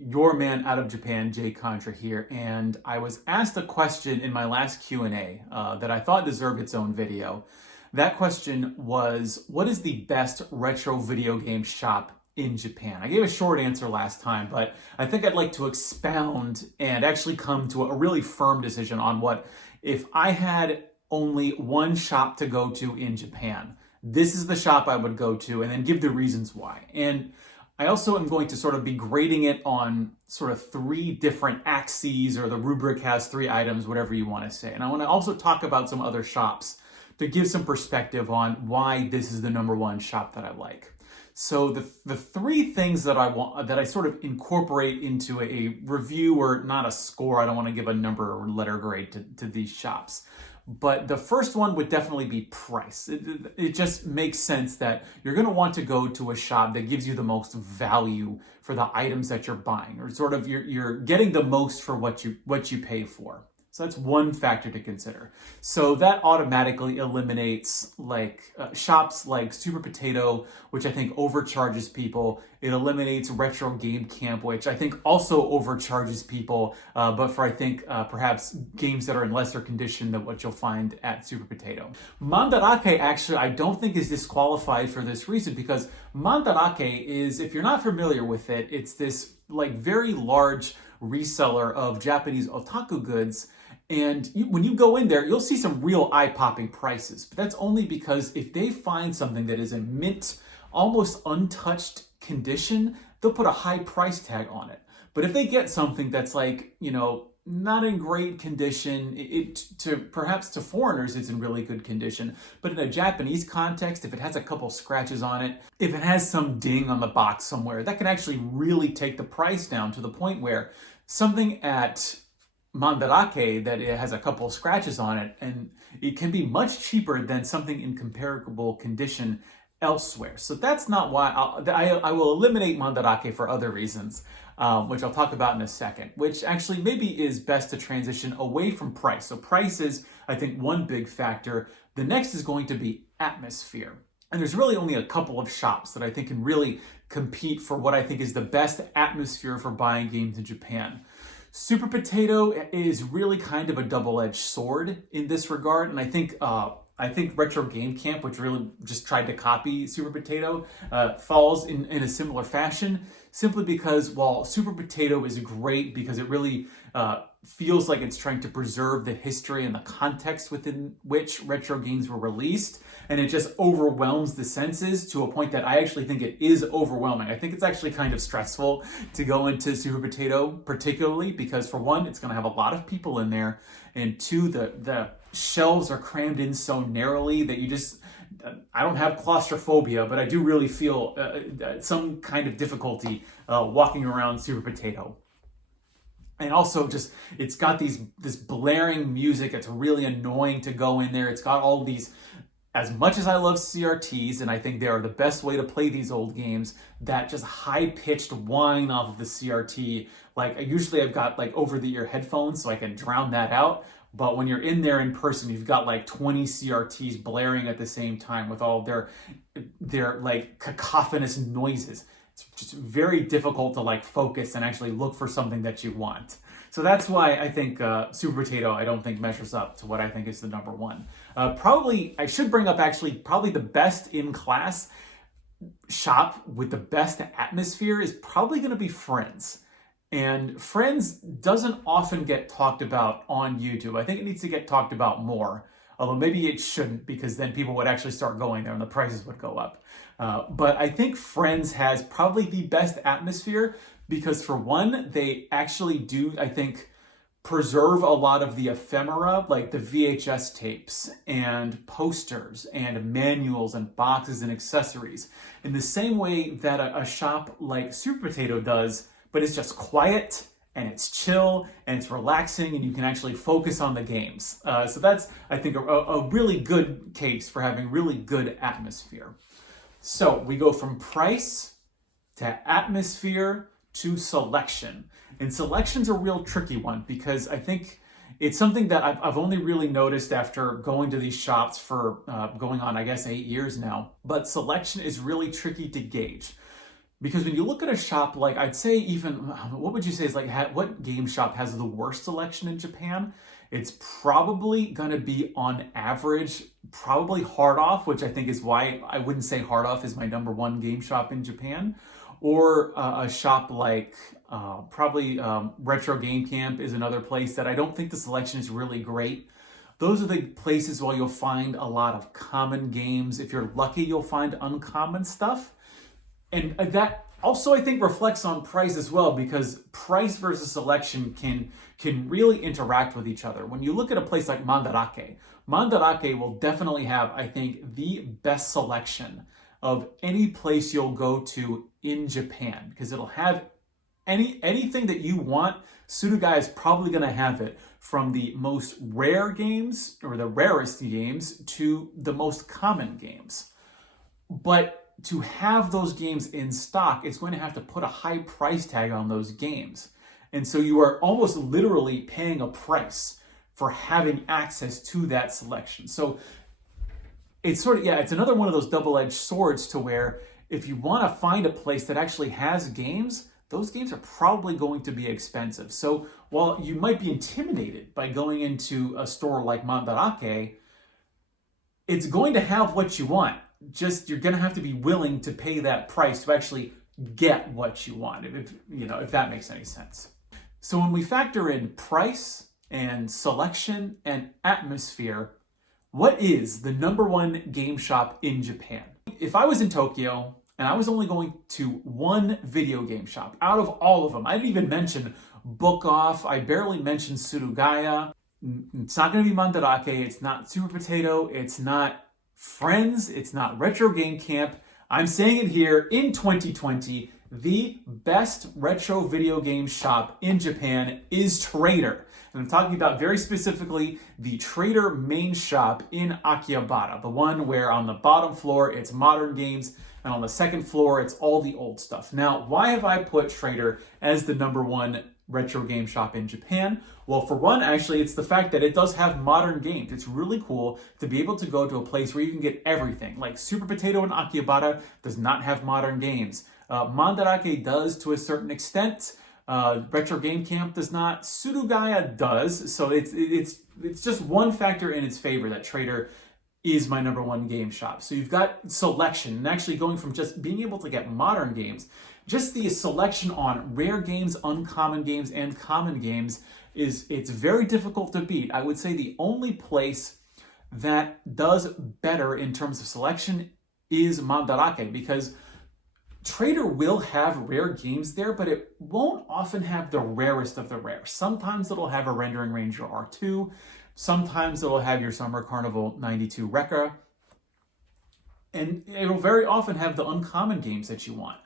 your man out of Japan, Jay Contra here, and I was asked a question in my last Q&A that I thought deserved its own video. That question was, what is the best retro video game shop in Japan? I gave a short answer last time, but I think I'd like to expound and actually come to a really firm decision on what, if I had only one shop to go to in Japan, this is the shop I would go to, and then give the reasons why. And I also am going to sort of be grading it on sort of three different axes, or the rubric has three items, whatever you want to say. And I want to also talk about some other shops to give some perspective on why this is the number one shop that I like. So the three things that I want, that I sort of incorporate into a review, or not a score, I don't want to give a number or letter grade to these shops. But the first one would definitely be price. It just makes sense that you're going to want to go to a shop that gives you the most value for the items that you're buying, or sort of you're getting the most for what you pay for. So that's one factor to consider. So that automatically eliminates shops like Super Potato, which I think overcharges people. It eliminates Retro Game Camp, which I think also overcharges people, but for I think perhaps games that are in lesser condition than what you'll find at Super Potato. Mandarake actually I don't think is disqualified for this reason, because Mandarake is, if you're not familiar with it, it's this very large reseller of Japanese otaku goods. And when you go in there, you'll see some real eye-popping prices. But that's only because if they find something that is in mint, almost untouched condition, they'll put a high price tag on it. But if they get something that's not in great condition, perhaps to foreigners it's in really good condition, but in a Japanese context, if it has a couple scratches on it, if it has some ding on the box somewhere, that can actually really take the price down to the point where something at Mandarake that it has a couple of scratches on it, and it can be much cheaper than something in comparable condition elsewhere. So that's not why I will eliminate Mandarake for other reasons, which I'll talk about in a second, which actually maybe is best to transition away from price. So price is, I think, one big factor. The next is going to be atmosphere. And there's really only a couple of shops that I think can really compete for what I think is the best atmosphere for buying games in Japan. Super Potato is really kind of a double-edged sword in this regard, and I think Retro Game Camp, which really just tried to copy Super Potato, falls in a similar fashion, simply because while Super Potato is great because it really feels like it's trying to preserve the history and the context within which retro games were released, and it just overwhelms the senses to a point that I actually think it is overwhelming. I think it's actually kind of stressful to go into Super Potato, particularly because, for one, it's going to have a lot of people in there, and two, the shelves are crammed in so narrowly that you just, I don't have claustrophobia, but I do really feel some kind of difficulty walking around Super Potato. And also just, it's got this blaring music. It's really annoying to go in there. It's got all these, as much as I love CRTs, and I think they are the best way to play these old games, that just high-pitched whine off of the CRT. Usually I've got over-the-ear headphones so I can drown that out. But when you're in there in person, you've got 20 CRTs blaring at the same time with all their cacophonous noises. It's just very difficult to focus and actually look for something that you want. So that's why I think Super Potato, I don't think measures up to what I think is the number one. Probably, I should bring up probably the best in class shop with the best atmosphere is probably going to be Friends. And Friends doesn't often get talked about on YouTube. I think it needs to get talked about more. Although maybe it shouldn't, because then people would actually start going there and the prices would go up. But I think Friends has probably the best atmosphere because, for one, they actually do, I think, preserve a lot of the ephemera, like the VHS tapes and posters and manuals and boxes and accessories, in the same way that a shop like Super Potato does, but it's just quiet and it's chill and it's relaxing and you can actually focus on the games. So that's, I think, a really good case for having really good atmosphere. So we go from price to atmosphere to selection. And selection's a real tricky one because I think it's something that I've only really noticed after going to these shops for going on, I guess, 8 years now. But selection is really tricky to gauge. Because when you look at a shop like, I'd say even, what would you say is like, what game shop has the worst selection in Japan? It's probably going to be on average, probably Hard Off, which I think is why I wouldn't say Hard Off is my number one game shop in Japan. Or a shop like probably Retro Game Camp is another place that I don't think the selection is really great. Those are the places where you'll find a lot of common games. If you're lucky, you'll find uncommon stuff. And that also, I think, reflects on price as well, because price versus selection can really interact with each other. When you look at a place like Mandarake, Mandarake will definitely have, I think, the best selection of any place you'll go to in Japan, because it'll have anything that you want. Surugaya is probably going to have it, from the most rare games or the rarest games to the most common games. But to have those games in stock, it's going to have to put a high price tag on those games. And so you are almost literally paying a price for having access to that selection. So it's sort of, it's another one of those double-edged swords, to where if you want to find a place that actually has games, those games are probably going to be expensive. So while you might be intimidated by going into a store like Mandarake, it's going to have what you want. Just, you're going to have to be willing to pay that price to actually get what you want, if that makes any sense. So when we factor in price and selection and atmosphere, what is the number one game shop in Japan? If I was in Tokyo and I was only going to one video game shop out of all of them, I didn't even mention Book Off, I barely mentioned Surugaya, it's not going to be Mandarake, it's not Super Potato, it's not Friends, it's not Retro Game Camp. I'm saying it here in 2020, the best retro video game shop in Japan is Trader. And I'm talking about very specifically the Trader main shop in Akihabara, the one where on the bottom floor it's modern games, and on the second floor it's all the old stuff. Now, why have I put Trader as the number one retro game shop in Japan? Well, for one, actually, it's the fact that it does have modern games. It's really cool to be able to go to a place where you can get everything. Like Super Potato in Akihabara does not have modern games. Mandarake does to a certain extent. Retro Game Camp does not. Surugaya does. So it's just one factor in its favor that Trader is my number one game shop. So you've got selection, and actually going from just being able to get modern games, just the selection on rare games, uncommon games, and common games it's very difficult to beat. I would say the only place that does better in terms of selection is Mandarake, because Trader will have rare games there, but it won't often have the rarest of the rare. Sometimes it'll have a Rendering Ranger R2, sometimes it'll have your Summer Carnival 92 Rekka, and it'll very often have the uncommon games that you want.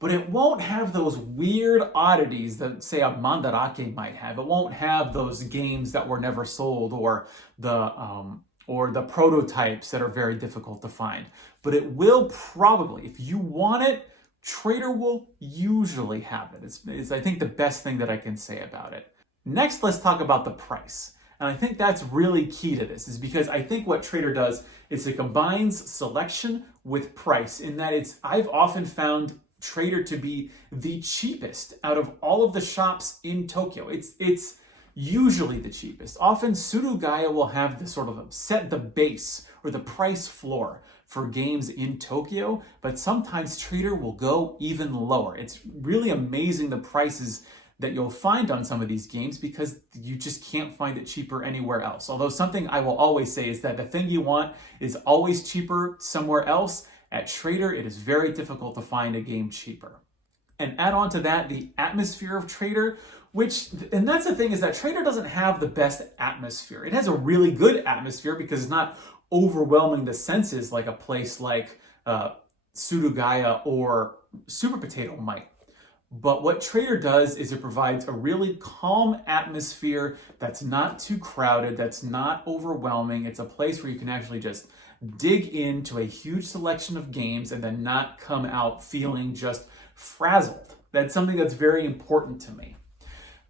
But it won't have those weird oddities that, say, a Mandarake might have. It won't have those games that were never sold, or the prototypes that are very difficult to find. But it will probably, if you want it, Trader will usually have it. It's I think, the best thing that I can say about it. Next, let's talk about the price. And I think that's really key to this, is because I think what Trader does is it combines selection with price, in that I've often found Trader to be the cheapest out of all of the shops in Tokyo. It's usually the cheapest. Often Surugaya will have the sort of set the base or the price floor for games in Tokyo, but sometimes Trader will go even lower. It's really amazing the prices that you'll find on some of these games, because you just can't find it cheaper anywhere else. Although something I will always say is that the thing you want is always cheaper somewhere else. At Trader, it is very difficult to find a game cheaper. And add on to that the atmosphere of Trader, and that's the thing, is that Trader doesn't have the best atmosphere. It has a really good atmosphere because it's not overwhelming the senses like a place like Surugaya or Super Potato might. But what Trader does is it provides a really calm atmosphere that's not too crowded, that's not overwhelming. It's a place where you can actually just dig into a huge selection of games and then not come out feeling just frazzled. That's something that's very important to me.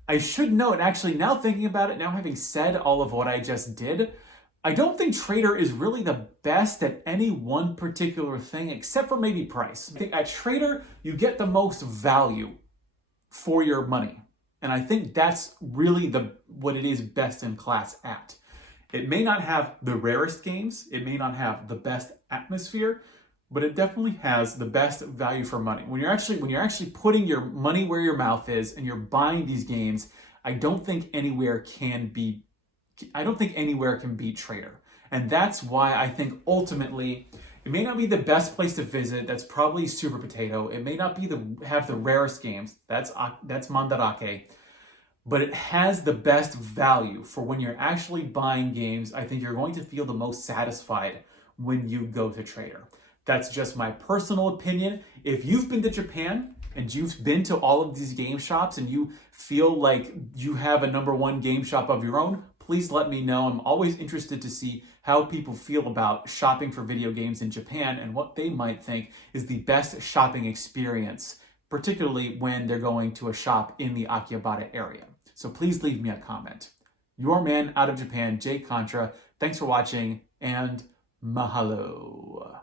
I should note, actually, now thinking about it, now having said all of what I just did, I don't think Trader is really the best at any one particular thing, except for maybe price. I think at Trader, you get the most value for your money. And I think that's really what it is best in class at. It may not have the rarest games, it may not have the best atmosphere, but it definitely has the best value for money. When you're actually putting your money where your mouth is and you're buying these games, I don't think anywhere can beat Trader. And that's why I think ultimately it may not be the best place to visit. That's probably Super Potato. It may not be have the rarest games. That's Mandarake. But it has the best value for when you're actually buying games. I think you're going to feel the most satisfied when you go to Trader. That's just my personal opinion. If you've been to Japan and you've been to all of these game shops and you feel like you have a number one game shop of your own, please let me know. I'm always interested to see how people feel about shopping for video games in Japan and what they might think is the best shopping experience, particularly when they're going to a shop in the Akihabara area. So please leave me a comment. Your man out of Japan, Jay Contra. Thanks for watching, and mahalo.